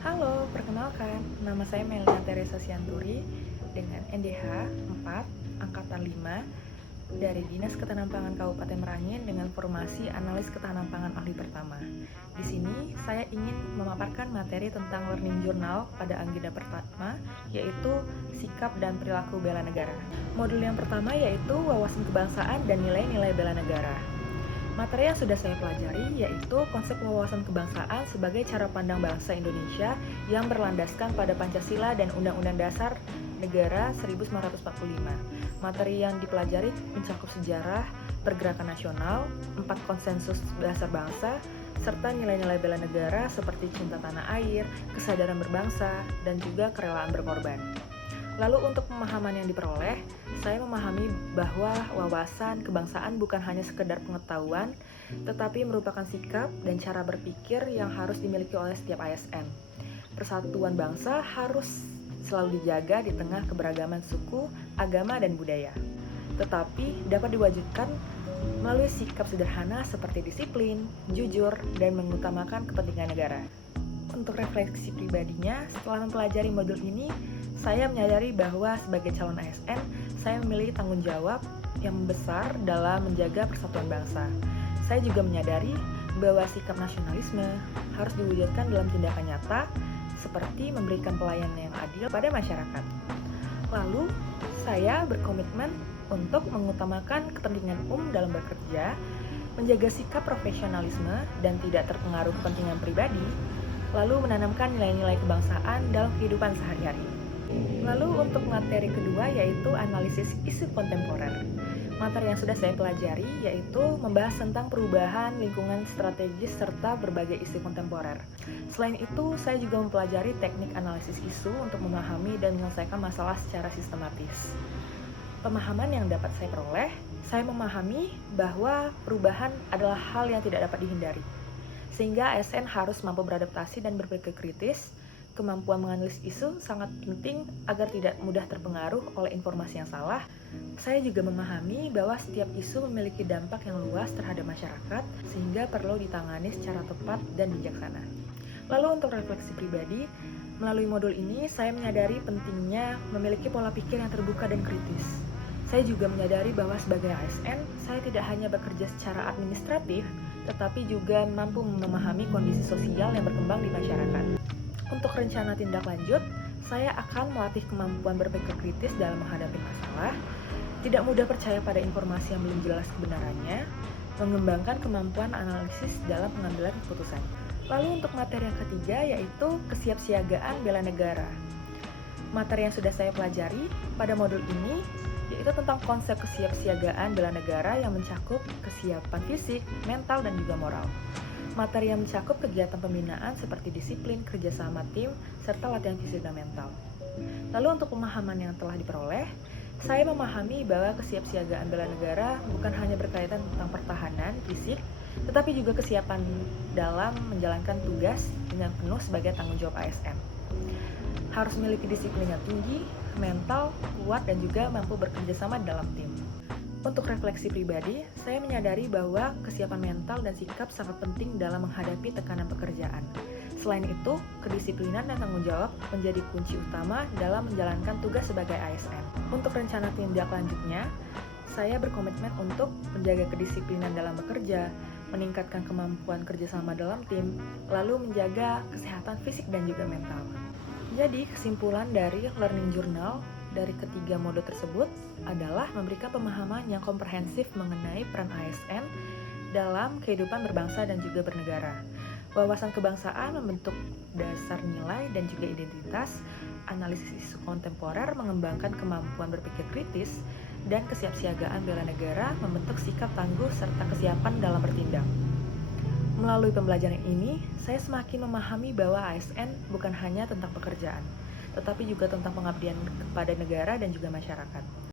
Halo, perkenalkan, nama saya Melina Teresa Sianturi dengan NDH 4, Angkatan 5 dari Dinas Ketahanan Pangan Kabupaten Merangin dengan formasi Analis Ketahanan Pangan Ahli Pertama. Di sini saya ingin memaparkan materi tentang learning journal pada agenda pertama, yaitu sikap dan perilaku bela negara. Modul yang pertama yaitu wawasan kebangsaan dan nilai-nilai bela negara. Materi yang sudah saya pelajari yaitu konsep wawasan kebangsaan sebagai cara pandang bangsa Indonesia yang berlandaskan pada Pancasila dan Undang-Undang Dasar Negara 1945. Materi yang dipelajari mencakup sejarah, pergerakan nasional, 4 konsensus dasar bangsa, serta nilai-nilai bela negara seperti cinta tanah air, kesadaran berbangsa, dan juga kerelaan berkorban. Lalu untuk pemahaman yang diperoleh, saya memahami bahwa wawasan kebangsaan bukan hanya sekedar pengetahuan, tetapi merupakan sikap dan cara berpikir yang harus dimiliki oleh setiap ASN. Persatuan bangsa harus selalu dijaga di tengah keberagaman suku, agama, dan budaya. Tetapi dapat diwujudkan melalui sikap sederhana seperti disiplin, jujur, dan mengutamakan kepentingan negara. Untuk refleksi pribadinya, setelah mempelajari modul ini, saya menyadari bahwa sebagai calon ASN, saya memiliki tanggung jawab yang besar dalam menjaga persatuan bangsa. Saya juga menyadari bahwa sikap nasionalisme harus diwujudkan dalam tindakan nyata, seperti memberikan pelayanan yang adil pada masyarakat. Lalu, saya berkomitmen untuk mengutamakan kepentingan dalam bekerja, menjaga sikap profesionalisme dan tidak terpengaruh kepentingan pribadi, lalu menanamkan nilai-nilai kebangsaan dalam kehidupan sehari-hari. Lalu untuk materi kedua yaitu analisis isu kontemporer. Materi yang sudah saya pelajari yaitu membahas tentang perubahan lingkungan strategis serta berbagai isu kontemporer. Selain itu, saya juga mempelajari teknik analisis isu untuk memahami dan menyelesaikan masalah secara sistematis. Pemahaman yang dapat saya peroleh, saya memahami bahwa perubahan adalah hal yang tidak dapat dihindari. Sehingga ASN harus mampu beradaptasi dan berpikir kritis. Kemampuan menganalisis isu sangat penting agar tidak mudah terpengaruh oleh informasi yang salah. Saya juga memahami bahwa setiap isu memiliki dampak yang luas terhadap masyarakat, sehingga perlu ditangani secara tepat dan bijaksana. Lalu untuk refleksi pribadi, melalui modul ini saya menyadari pentingnya memiliki pola pikir yang terbuka dan kritis. Saya juga menyadari bahwa sebagai ASN, saya tidak hanya bekerja secara administratif, tetapi juga mampu memahami kondisi sosial yang berkembang di masyarakat. Untuk rencana tindak lanjut, saya akan melatih kemampuan berpikir kritis dalam menghadapi masalah, tidak mudah percaya pada informasi yang belum jelas kebenarannya, mengembangkan kemampuan analisis dalam pengambilan keputusan. Lalu untuk materi yang ketiga yaitu kesiapsiagaan bela negara. Materi yang sudah saya pelajari pada modul ini yaitu tentang konsep kesiapsiagaan bela negara yang mencakup kesiapan fisik, mental, dan juga moral. Materi yang mencakup kegiatan pembinaan seperti disiplin, kerjasama tim, serta latihan fisik dan mental. Lalu untuk pemahaman yang telah diperoleh, saya memahami bahwa kesiapsiagaan bela negara bukan hanya berkaitan tentang pertahanan fisik, tetapi juga kesiapan dalam menjalankan tugas dengan penuh sebagai tanggung jawab ASN. Harus memiliki disiplin yang tinggi, mental, kuat, dan juga mampu bekerja sama dalam tim. Untuk refleksi pribadi, saya menyadari bahwa kesiapan mental dan sikap sangat penting dalam menghadapi tekanan pekerjaan. Selain itu, kedisiplinan dan tanggung jawab menjadi kunci utama dalam menjalankan tugas sebagai ASN. Untuk rencana tindak lanjutnya, saya berkomitmen untuk menjaga kedisiplinan dalam bekerja, meningkatkan kemampuan kerjasama dalam tim, lalu menjaga kesehatan fisik dan juga mental. Jadi, kesimpulan dari Learning Journal dari ketiga mode tersebut adalah memberikan pemahaman yang komprehensif mengenai peran ASN dalam kehidupan berbangsa dan juga bernegara. Wawasan kebangsaan membentuk dasar nilai dan juga identitas, analisis isu kontemporer mengembangkan kemampuan berpikir kritis, dan kesiapsiagaan bela negara membentuk sikap tangguh serta kesiapan dalam bertindak. Melalui pembelajaran ini, saya semakin memahami bahwa ASN bukan hanya tentang pekerjaan, tetapi juga tentang pengabdian kepada negara dan juga masyarakat.